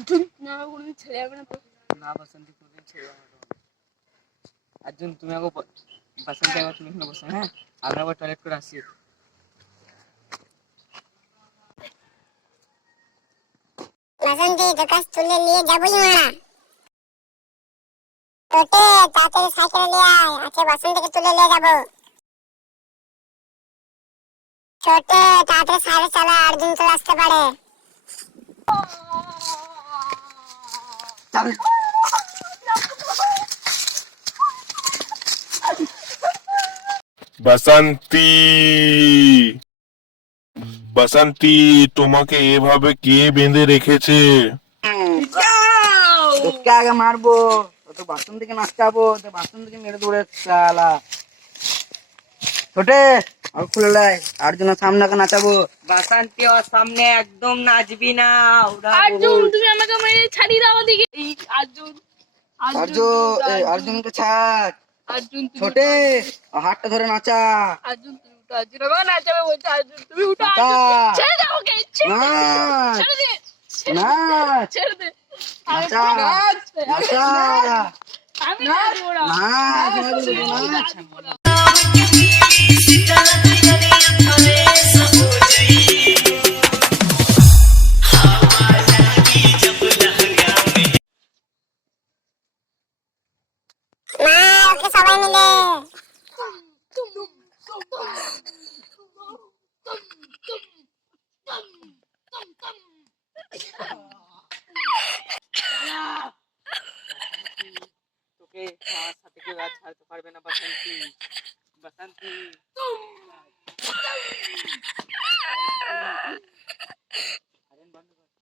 তুমি আমাকে কোনোদিন ছেড়ে যাবে না তো। না বাসন্তী কোনোদিন না অর্জুন তুমি ব- বাসন্তী একবার তুমি এখানে বসো হ্যাঁ? আমরা আবার টয়লেট করে আসি। বাসন্তী তোর কাছ তুলে নিয়ে যাবোই মারা তোটে তাড়াতাড়ি সাইকেলে নিয়ে আয় আজকে বাসন্তীকে তুলে নিয়ে যাব। ছোটে তাড়াতাড়ি সাইকেল চালা অর্জুন চলে আসতে পারে। বাসন্তী বাসন্তী তোমাকে এভাবে কে বেঁধে রেখেছে? তোকে আগে মারবো তো বাসন্তীকে নাচকাবো তো বাসন্তীকে মেরে দৌড়ে চালা। ছোটে। আর খুলে লাই অর্জুনের সামনে ওকে নাচাবো। বাসন্তী ওর সামনে একদম নাচবি না ওরা অর্জুন তুমি আমাকে মেরে ছাড়িয়ে দাও এই অর্জুন অর্জুন এই অর্জুনকে ছাড়। অর্জুন তুমি ছোটে হাতটা ধরে নাচা। অর্জুন তুমি উঠো অর্জুন আমাকে নাচাবে বলছে অর্জুন তুমি উঠো অর্জুন ছেড়ে দাও ওকে ছেড়ে দে, নাচ। ছেড়ে দে নাচ। ছেড়ে নাচা। নাচ নাচা। ওকে সবাই মিলে। তোকে সাথে কেউ আর ছাড়তে পারবে না বাসন্তী। বাসন্তী।